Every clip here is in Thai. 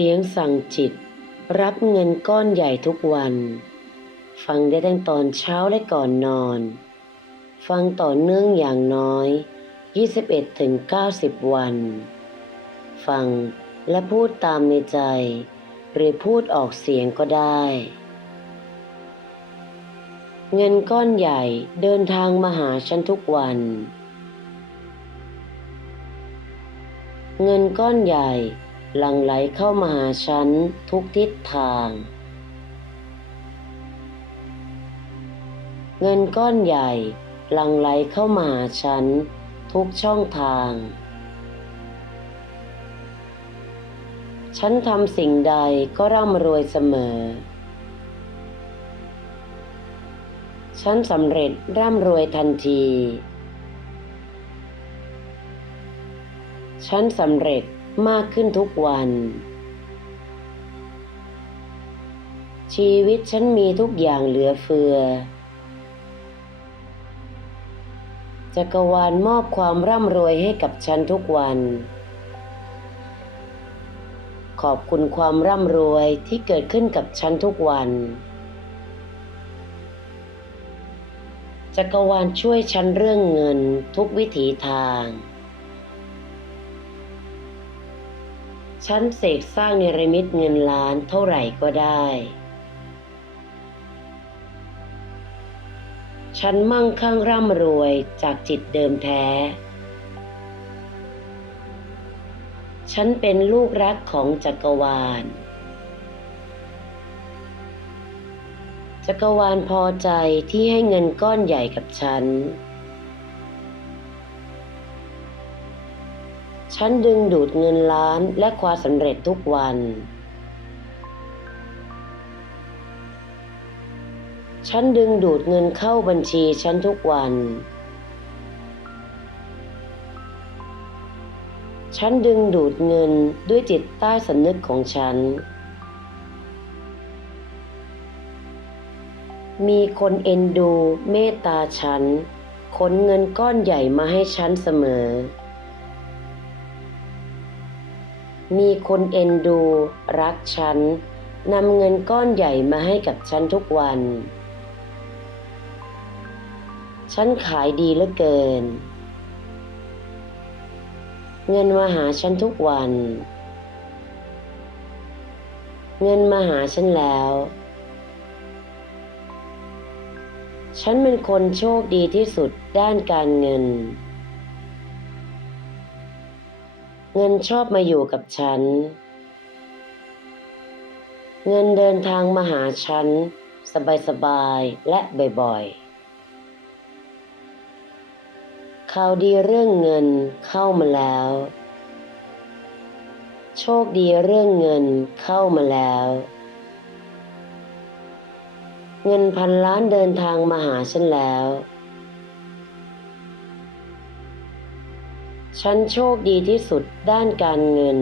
สียงสั่งจิต รับเงินก้อนใหญ่ทุกวัน ฟังได้ตั้งตอนเช้าและก่อนนอน ฟังต่อเนื่องอย่างน้อย 21ถึง90 วัน ฟังและพูดตามในใจ หรือพูดออกเสียงก็ได้ เงินก้อนใหญ่เดินทางมาหาฉันทุกวัน เงินก้อนใหญ่ หลั่งไหลเข้ามาหาฉันทุกทิศทาง เงินก้อนใหญ่หลั่งไหลเข้ามาหาฉันทุกช่องทาง ฉันทำสิ่งใดก็ร่ำรวยเสมอ ฉันสำเร็จร่ำรวยทันที ฉันสำเร็จ มากขึ้นทุกวัน ชีวิตฉันมีทุกอย่างเหลือเฟือ จักรวาลมอบความร่ำรวยให้กับฉันทุกวัน ขอบคุณความร่ำรวยที่เกิดขึ้นกับฉันทุกวัน จักรวาลช่วยฉันเรื่องเงินทุกวิถีทาง ฉันเสกสร้างเนรมิตเงินล้านเท่าไหร่ก็ได้ ฉันมั่งคั่งร่ำรวยจากจิตเดิมแท้ ฉันเป็นลูกรักของจักรวาล จักรวาลพอใจที่ให้เงินก้อนใหญ่กับฉัน ฉันดึงดูดเงินล้านและความสำเร็จทุกวัน ฉันดึงดูดเงินเข้าบัญชีฉันทุกวัน ฉันดึงดูดเงินด้วยจิตใต้สำนึกของฉัน มีคนเอ็นดูเมตตาฉัน ขนเงินก้อนใหญ่มาให้ฉันเสมอ มีคนเอ็นดู รักฉันนำเงินก้อนใหญ่มาให้กับฉันทุกวัน ฉันขายดีเหลือเกิน เงินมาหาฉันทุกวัน เงินมาหาฉันแล้ว ฉันเป็นคนโชคดีที่สุดด้านการเงิน เงินชอบมาอยู่กับฉัน เงินเดินทางมาหาฉัน สบายๆและบ่อยๆข่าวดีเรื่องเงินเข้ามาแล้ว โชคดีเรื่องเงินเข้ามาแล้ว เงินพันล้านเดินทางมาหาฉันแล้ว ฉันโชคดีที่สุดด้านการเงิน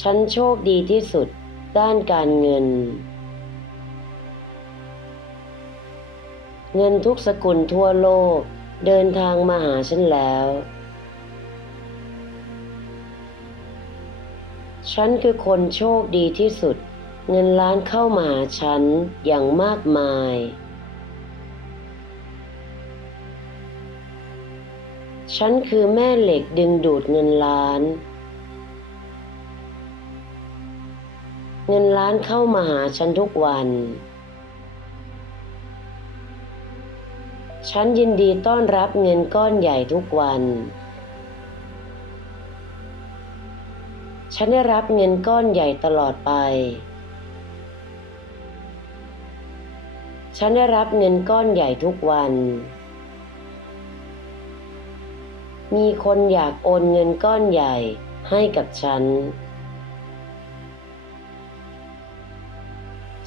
ฉันโชคดีที่สุดด้านการเงิน เงินทุกสกุลทั่วโลกเดินทางมาหาฉันแล้ว ฉันคือคนโชคดีที่สุด เงินล้านเข้ามาหาฉันอย่างมากมาย ฉันคือแม่เหล็กดึงดูดเงินล้าน เงินล้านเข้ามาหาฉันทุกวัน ฉันยินดีต้อนรับเงินก้อนใหญ่ทุกวัน ฉันได้รับเงินก้อนใหญ่ตลอดไป ฉันได้รับเงินก้อนใหญ่ทุกวัน มีคนอยากโอนเงินก้อนใหญ่ให้กับฉัน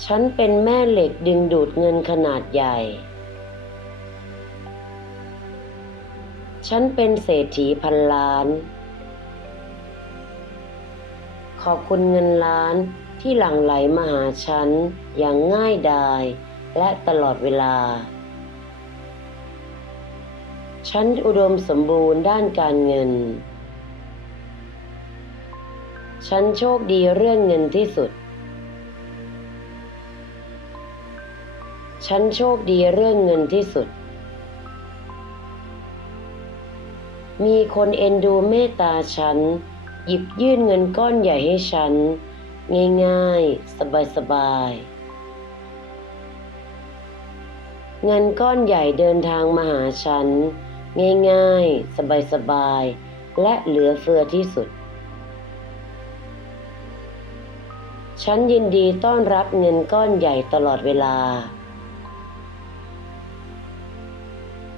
ฉันเป็นแม่เหล็กดึงดูดเงินขนาดใหญ่ ฉันเป็นเศรษฐีพันล้าน ขอบคุณเงินล้านที่หลั่งไหลมาหาฉันอย่างง่ายดายและตลอดเวลา ฉันอุดมสมบูรณ์ด้านการเงิน ฉันโชคดีเรื่องเงินที่สุด ฉันโชคดีเรื่องเงินที่สุด มีคนเอ็นดูเมตตาฉัน หยิบยื่นเงินก้อนใหญ่ให้ฉัน ง่ายๆ สบายๆเงินก้อนใหญ่เดินทางมาหาฉัน ง่ายๆ สบายๆ และเหลือเฟือที่สุด ฉันยินดีต้อนรับเงินก้อนใหญ่ตลอดเวลา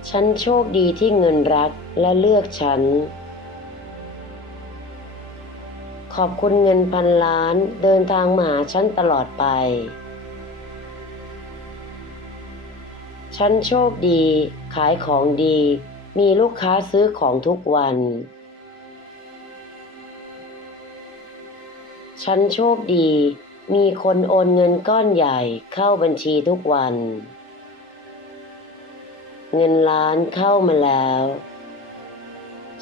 ฉันโชคดีที่เงินรักและเลือกฉัน ขอบคุณเงินพันล้านเดินทางมาหาฉันตลอดไปฉันโชคดี ขายของดี มีลูกค้าซื้อของทุกวัน ฉันโชคดี มีคนโอนเงินก้อนใหญ่เข้าบัญชีทุกวัน เงินล้านเข้ามาแล้ว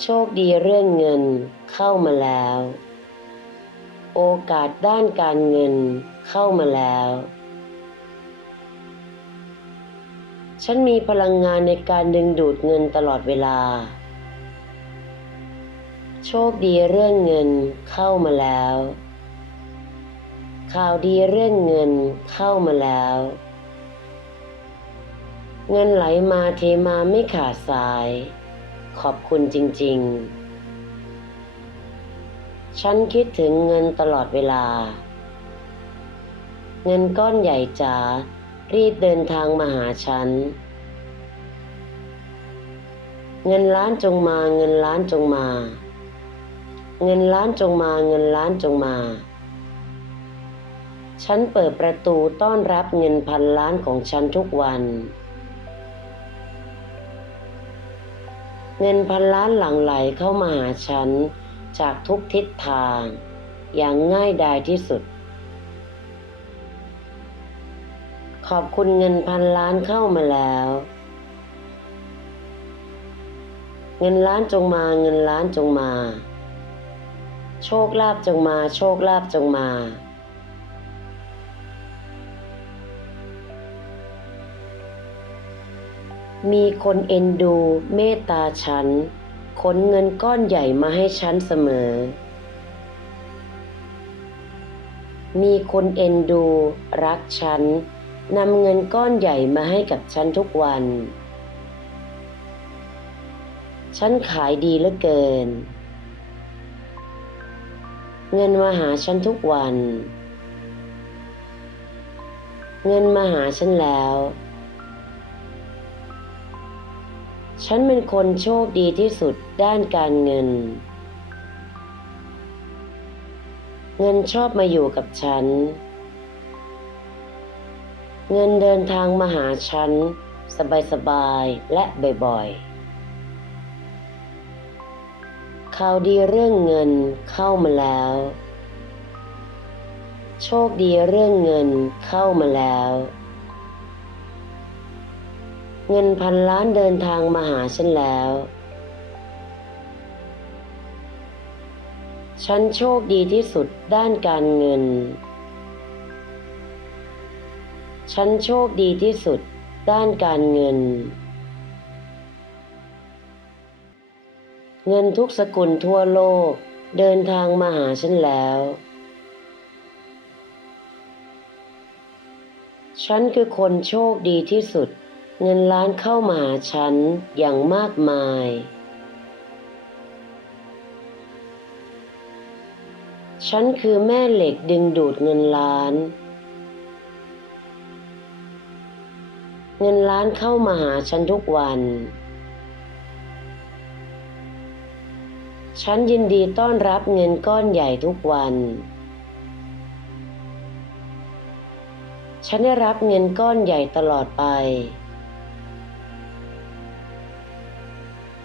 โชคดีเรื่องเงินเข้ามาแล้ว โอกาสด้านการเงินเข้ามาแล้ว ฉันมีพลังงานในการดึงดูดเงินตลอดเวลา โชคดีเรื่องเงินเข้ามาแล้ว ข่าวดีเรื่องเงินเข้ามาแล้ว เงินไหลมาเทมาไม่ขาดสาย ขอบคุณจริง ๆ ฉันคิดถึงเงินตลอดเวลา เงินก้อนใหญ่จ๋า รีบเดินทางมาหาฉัน เงินล้านจงมาเงินล้านจงมา เงินล้านจงมาเงินล้านจงมา ฉันเปิดประตูต้อนรับเงินพันล้านของฉันทุกวัน เงินพันล้านหลั่งไหลเข้ามาหาฉันจากทุกทิศทาง อย่างง่ายดายที่สุด ขอบคุณเงินพันล้านเข้ามาแล้ว เงินล้านจงมาเงินล้านจงมา โชคลาภจงมา โชคลาภจงมา มีคนเอ็นดูเมตตาฉันขนเงินก้อนใหญ่มาให้ฉันเสมอ มีคนเอ็นดู รักฉัน นำเงินก้อนใหญ่มาให้กับฉันทุกวัน ฉันขายดีเหลือเกิน เงินมาหาฉันทุกวัน เงินมาหาฉันแล้ว ฉันเป็นคนโชคดีที่สุดด้านการเงิน เงินชอบมาอยู่กับฉัน เงินเดินทางมาหาฉัน สบายๆ และบ่อยๆ ข่าวดีเรื่องเงินเข้ามาแล้ว โชคดีเรื่องเงินเข้ามาแล้ว เงินพันล้านเดินทางมาหาฉันแล้ว ฉันโชคดีที่สุดด้านการเงิน ฉันโชคดีที่สุดด้านการเงิน เงินทุกสกุลทั่วโลกเดินทางมาหาฉันแล้ว ฉันคือคนโชคดีที่สุด เงินล้านเข้ามาหาฉันอย่างมากมาย ฉันคือแม่เหล็กดึงดูดเงินล้าน เงินล้านเข้ามาหาฉันทุกวัน ฉันยินดีต้อนรับเงินก้อนใหญ่ทุกวัน ฉันได้รับเงินก้อนใหญ่ตลอดไป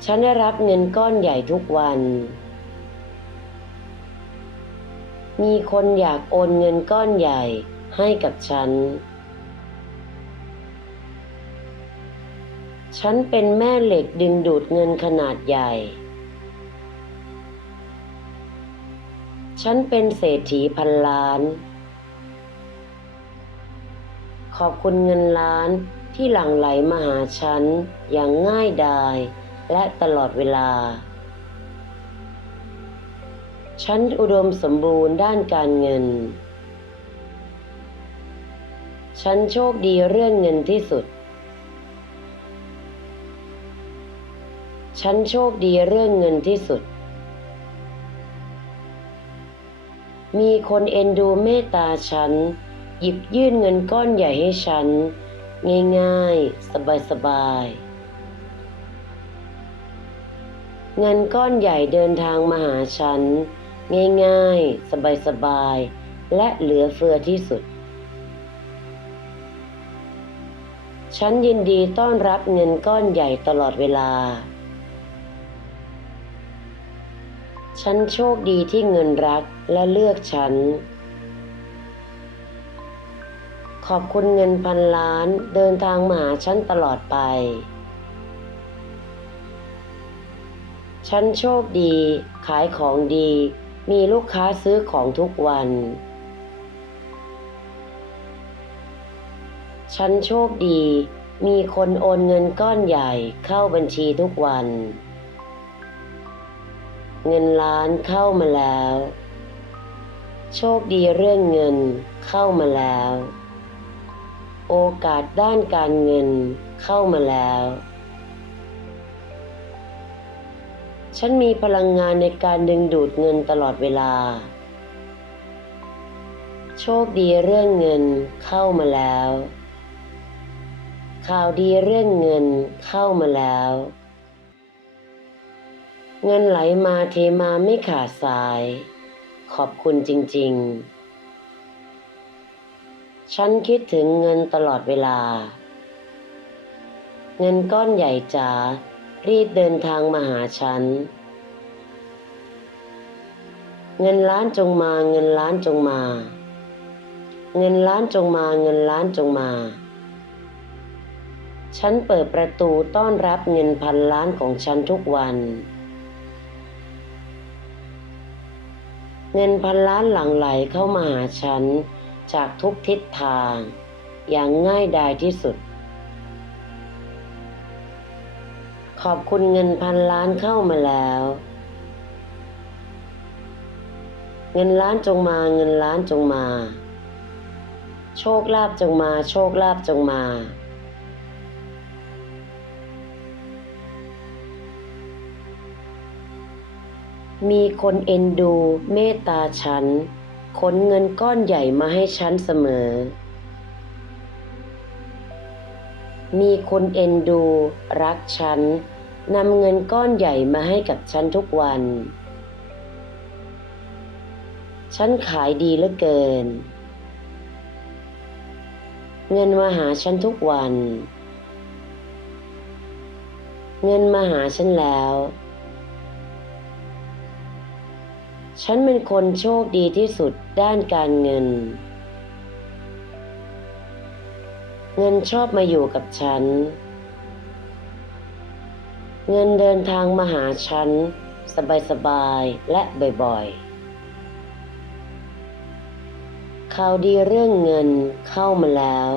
ฉันได้รับเงินก้อนใหญ่ทุกวัน มีคนอยากโอนเงินก้อนใหญ่ให้กับฉัน ฉันเป็นแม่เหล็กดึงดูดเงินขนาดใหญ่ ฉันเป็นเศรษฐีพันล้าน ขอบคุณเงินล้านที่หลั่งไหลมาหาฉันอย่างง่ายดายและตลอดเวลา ฉันอุดมสมบูรณ์ด้านการเงิน ฉันโชคดีเรื่องเงินที่สุด ฉันโชคดีเรื่องเงินที่สุด มีคนเอ็นดูเมตตาฉัน หยิบยื่นเงินก้อนใหญ่ให้ฉัน ง่ายๆ สบายๆเงินก้อนใหญ่เดินทางมาหาฉัน ง่ายๆ สบายๆ และเหลือเฟือที่สุด ฉันยินดีต้อนรับเงินก้อนใหญ่ตลอดเวลา ฉันโชคดีที่เงินรักและเลือกฉัน ขอบคุณเงินพันล้านเดินทางมาหาฉันตลอดไป ฉันโชคดี ขายของดี มีลูกค้าซื้อของทุกวัน ฉันโชคดี มีคนโอนเงินก้อนใหญ่เข้าบัญชีทุกวัน เงินล้านเข้ามาแล้ว โชคดีเรื่องเงินเข้ามาแล้ว โอกาสด้านการเงินเข้ามาแล้ว ฉันมีพลังงานในการดึงดูดเงินตลอดเวลา โชคดีเรื่องเงินเข้ามาแล้ว ข่าวดีเรื่องเงินเข้ามาแล้ว เงินไหลมาเทมาไม่ขาดสาย ขอบคุณจริง ๆ ฉันคิดถึงเงินตลอดเวลา เงินก้อนใหญ่จ๋ารีบเดินทางมาหาฉัน เงินล้านจงมาเงินล้านจงมา เงินล้านจงมาเงินล้านจงมา ฉันเปิดประตูต้อนรับเงินพันล้านของฉันทุกวัน เงินพันล้านหลั่งไหลเข้ามาหาฉัน จากทุกทิศทาง อย่างง่ายดายที่สุด ขอบคุณเงินพันล้านเข้ามาแล้ว เงินล้านจงมาเงินล้านจงมา โชคลาภจงมา โชคลาภจงมา มีคนเอ็นดูเมตตาฉัน ขนเงินก้อนใหญ่มาให้ฉันเสมอ มีคนเอ็นดู รักฉันนำเงินก้อนใหญ่มาให้กับฉันทุกวัน ฉันขายดีเหลือเกิน เงินมาหาฉันทุกวัน เงินมาหาฉันแล้ว ฉันเป็นคนโชคดีที่สุดด้านการเงิน เงินชอบมาอยู่กับฉัน เงินเดินทางมาหาฉัน สบายๆ และบ่อยๆ ข่าวดีเรื่องเงินเข้ามาแล้ว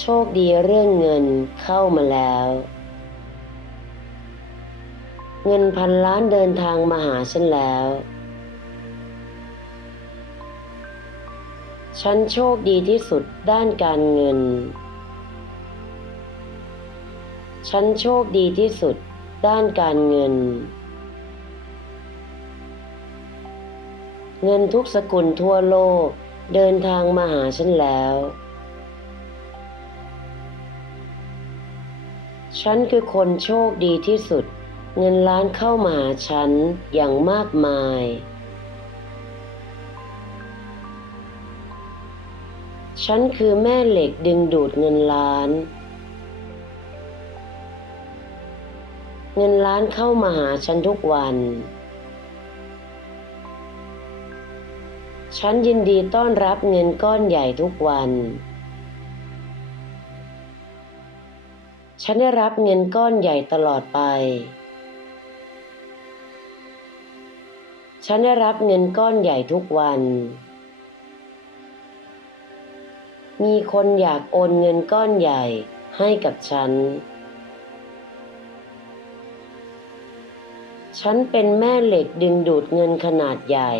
โชคดีเรื่องเงินเข้ามาแล้ว เงินพันล้านเดินทางมาหาฉันแล้ว ฉันโชคดีที่สุดด้านการเงิน ฉันโชคดีที่สุดด้านการเงิน เงินทุกสกุลทั่วโลกเดินทางมาหาฉันแล้ว ฉันคือคนโชคดีที่สุด เงินล้านเข้ามาหาฉันอย่างมากมาย ฉันคือแม่เหล็กดึงดูดเงินล้าน เงินล้านเข้ามาหาฉันทุกวัน ฉันยินดีต้อนรับเงินก้อนใหญ่ทุกวันฉันได้รับเงินก้อนใหญ่ตลอดไป ฉันได้รับเงินก้อนใหญ่ทุกวัน มีคนอยากโอนเงินก้อนใหญ่ให้กับฉัน ฉันเป็นแม่เหล็กดึงดูดเงินขนาดใหญ่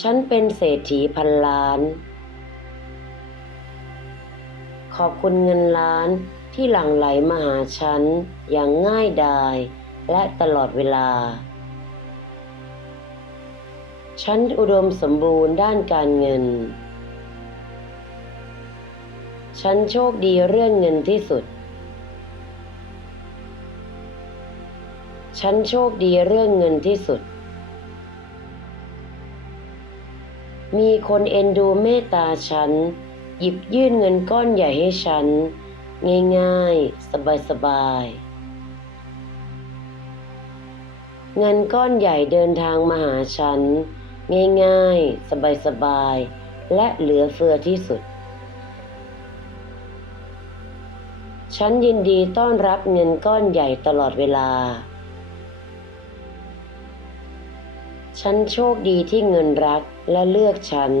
ฉันเป็นเศรษฐีพันล้าน ขอบคุณเงินล้านที่หลั่งไหลมาหาฉันอย่างง่ายดาย และตลอดเวลา ฉันอุดมสมบูรณ์ด้านการเงิน ฉันโชคดีเรื่องเงินที่สุด ฉันโชคดีเรื่องเงินที่สุด มีคนเอ็นดูเมตตาฉัน หยิบยื่นเงินก้อนใหญ่ให้ฉัน ง่ายๆ สบายๆ เงินก้อนใหญ่เดินทางมาหาฉัน ง่ายๆ สบายๆ และเหลือเฟือที่สุด ฉันยินดีต้อนรับเงินก้อนใหญ่ตลอดเวลา ฉันโชคดีที่เงินรักและเลือกฉัน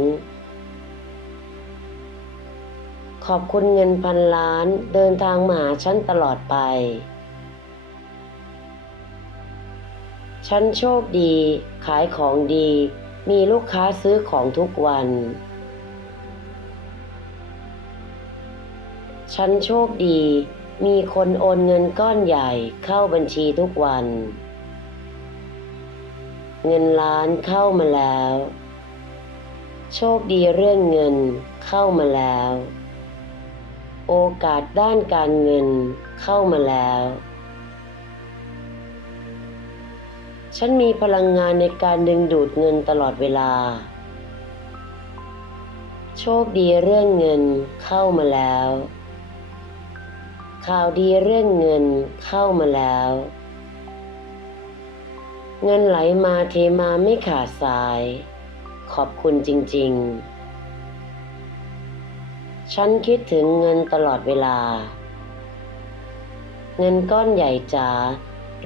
ขอบคุณเงินพันล้านเดินทางมาหาฉันตลอดไป ฉันโชคดี ขายของดี มีลูกค้าซื้อของทุกวัน ฉันโชคดี มีคนโอนเงินก้อนใหญ่เข้าบัญชีทุกวัน เงินล้านเข้ามาแล้ว โชคดีเรื่องเงินเข้ามาแล้ว โอกาสด้านการเงินเข้ามาแล้ว ฉันมีพลังงานในการดึงดูดเงินตลอดเวลา โชคดีเรื่องเงินเข้ามาแล้ว ข่าวดีเรื่องเงินเข้ามาแล้ว เงินไหลมาเทมาไม่ขาดสาย ขอบคุณจริง ๆ ฉันคิดถึงเงินตลอดเวลา เงินก้อนใหญ่จ๋า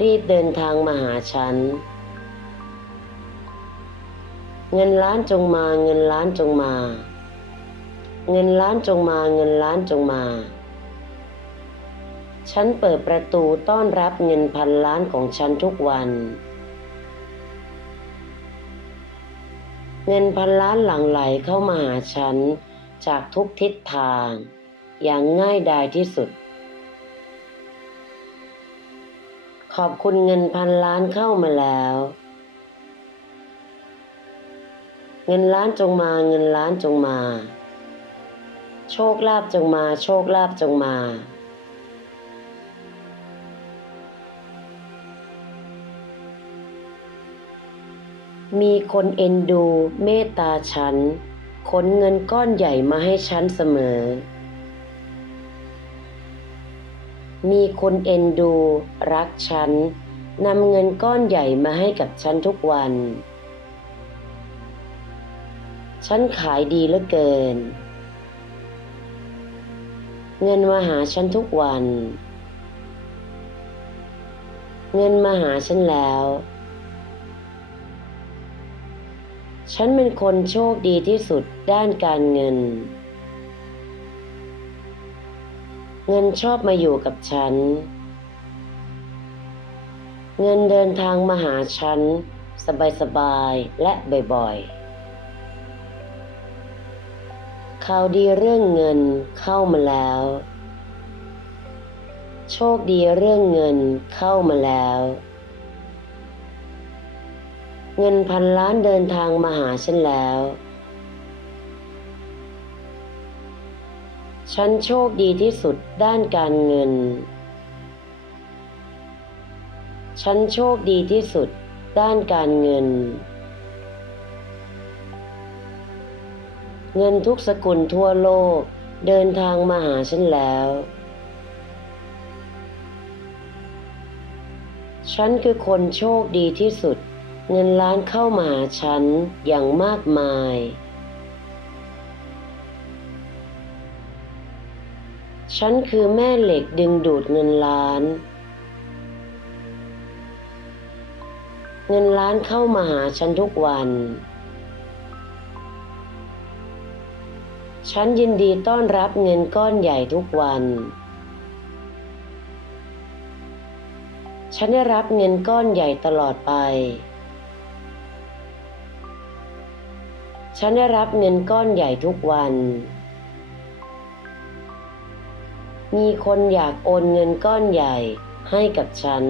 รีบเดินทางมาหาฉัน เงินล้านจงมาเงินล้านจงมา เงินล้านจงมาเงินล้านจงมา ฉันเปิดประตูต้อนรับเงินพันล้านของฉันทุกวัน เงินพันล้านหลั่งไหลเข้ามาหาฉันจากทุกทิศทาง อย่างง่ายดายที่สุด ขอบคุณเงินพันล้านเข้ามาแล้ว เงินล้านจงมาเงินล้านจงมา โชคลาภจงมา โชคลาภจงมา มีคนเอ็นดูเมตตาฉันขนเงินก้อนใหญ่มาให้ฉันเสมอ มีคนเอ็นดู รักฉันนำเงินก้อนใหญ่มาให้กับฉันทุกวัน ฉันขายดีเหลือเกิน เงินมาหาฉันทุกวัน เงินมาหาฉันแล้ว ฉันเป็นคนโชคดีที่สุดด้านการเงิน เงินชอบมาอยู่กับฉัน เงินเดินทางมาหาฉัน สบายๆ และบ่อยๆ ข่าวดีเรื่องเงินเข้ามาแล้ว โชคดีเรื่องเงินเข้ามาแล้ว เงินพันล้านเดินทางมาหาฉันแล้ว ฉันโชคดีที่สุดด้านการเงิน ฉันโชคดีที่สุดด้านการเงิน เงินทุกสกุลทั่วโลกเดินทางมาหาฉันแล้ว ฉันคือคนโชคดีที่สุด เงินล้านเข้ามาหาฉันอย่างมากมาย ฉันคือแม่เหล็กดึงดูดเงินล้าน เงินล้านเข้ามาหาฉันทุกวัน ฉันยินดีต้อนรับเงินก้อนใหญ่ทุกวัน ฉันได้รับเงินก้อนใหญ่ตลอดไป ฉันได้รับเงินก้อนใหญ่ทุกวัน มีคนอยากโอนเงินก้อนใหญ่ให้กับฉัน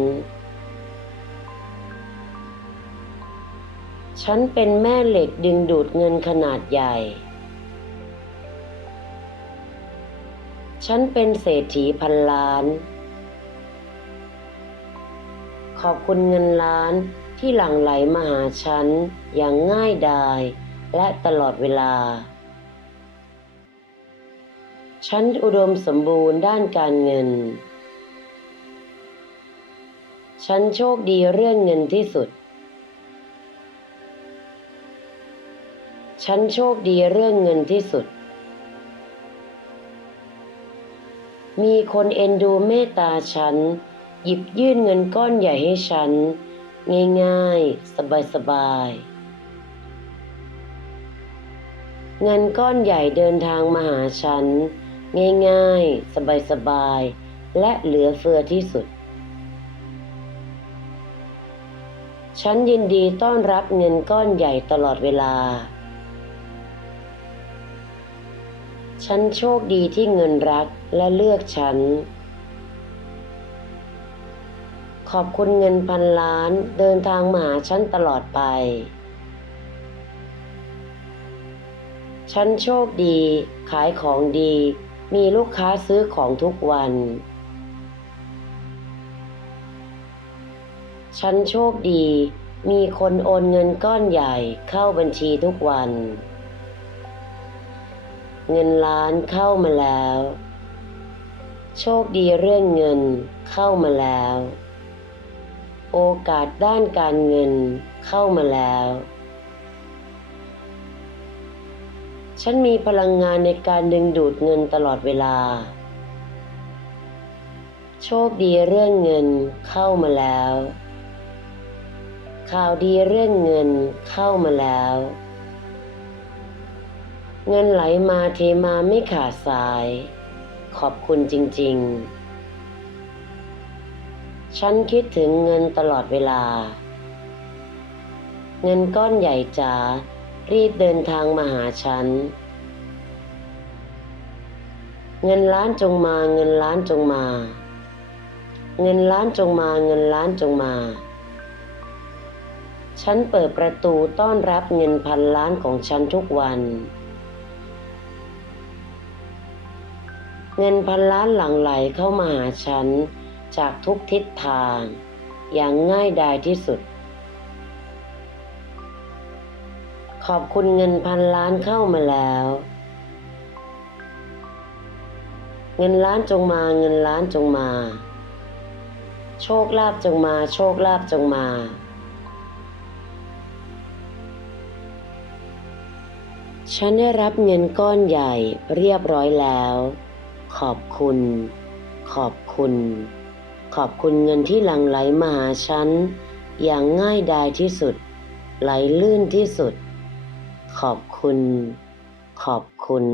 ฉันเป็นแม่เหล็กดึงดูดเงินขนาดใหญ่ ฉันเป็นเศรษฐีพันล้าน ขอบคุณเงินล้านที่หลั่งไหลมาหาฉันอย่างง่ายดายและตลอดเวลา ฉันอุดมสมบูรณ์ด้านการเงิน ฉันโชคดีเรื่องเงินที่สุด ฉันโชคดีเรื่องเงินที่สุด มีคนเอ็นดูเมตตาฉัน หยิบยื่นเงินก้อนใหญ่ให้ฉัน ง่ายๆ สบายๆเงินก้อนใหญ่เดินทางมาหาฉัน ง่ายๆ สบายๆ และเหลือเฟือที่สุด ฉันยินดีต้อนรับเงินก้อนใหญ่ตลอดเวลา ฉันโชคดีที่เงินรักและเลือกฉัน ขอบคุณเงินพันล้านเดินทางมาหาฉันตลอดไปฉันโชคดี ขายของดี มีลูกค้าซื้อของทุกวัน ฉันโชคดี มีคนโอนเงินก้อนใหญ่เข้าบัญชีทุกวัน เงินล้านเข้ามาแล้ว โชคดีเรื่องเงินเข้ามาแล้ว โอกาสด้านการเงินเข้ามาแล้ว ฉันมีพลังงานในการดึงดูดเงินตลอดเวลา โชคดีเรื่องเงินเข้ามาแล้ว ข่าวดีเรื่องเงินเข้ามาแล้ว เงินไหลมาเทมาไม่ขาดสาย ขอบคุณจริง ๆ ฉันคิดถึงเงินตลอดเวลา เงินก้อนใหญ่จ๋า รีบเดินทางมาหาฉัน เงินล้านจงมาเงินล้านจงมา เงินล้านจงมาเงินล้านจงมา ฉันเปิดประตูต้อนรับเงินพันล้านของฉันทุกวัน เงินพันล้านหลั่งไหลเข้ามาหาฉันจากทุกทิศทาง อย่างง่ายดายที่สุด ขอบคุณเงินพันล้านเข้ามาแล้ว เงินล้านจงมาเงินล้านจงมา โชคลาภจงมา โชคลาภจงมา ฉันได้รับเงินก้อนใหญ่เรียบร้อยแล้ว ขอบคุณ ขอบคุณ ขอบคุณเงินที่หลั่งไหลมาหาฉันอย่างง่ายดายที่สุด ไหลลื่นที่สุด ขอบคุณ ขอบคุณ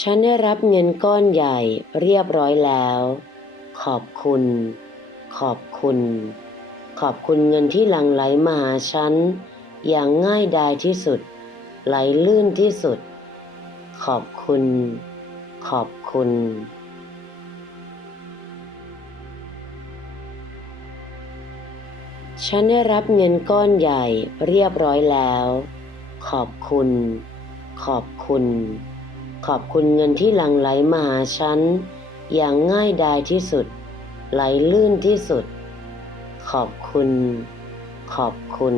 ฉันได้รับเงินก้อนใหญ่เรียบร้อยแล้ว ขอบคุณ ขอบคุณ ขอบคุณเงินที่หลั่งไหลมาหาฉัน อย่างง่ายดายที่สุด ไหลลื่นที่สุด ขอบคุณ ขอบคุณ ฉันได้รับเงินก้อนใหญ่เรียบร้อยแล้ว ขอบคุณ ขอบคุณ ขอบคุณเงินที่หลั่งไหลมาหาฉัน อย่างง่ายดายที่สุด ไหลลื่นที่สุด ขอบคุณ ขอบคุณ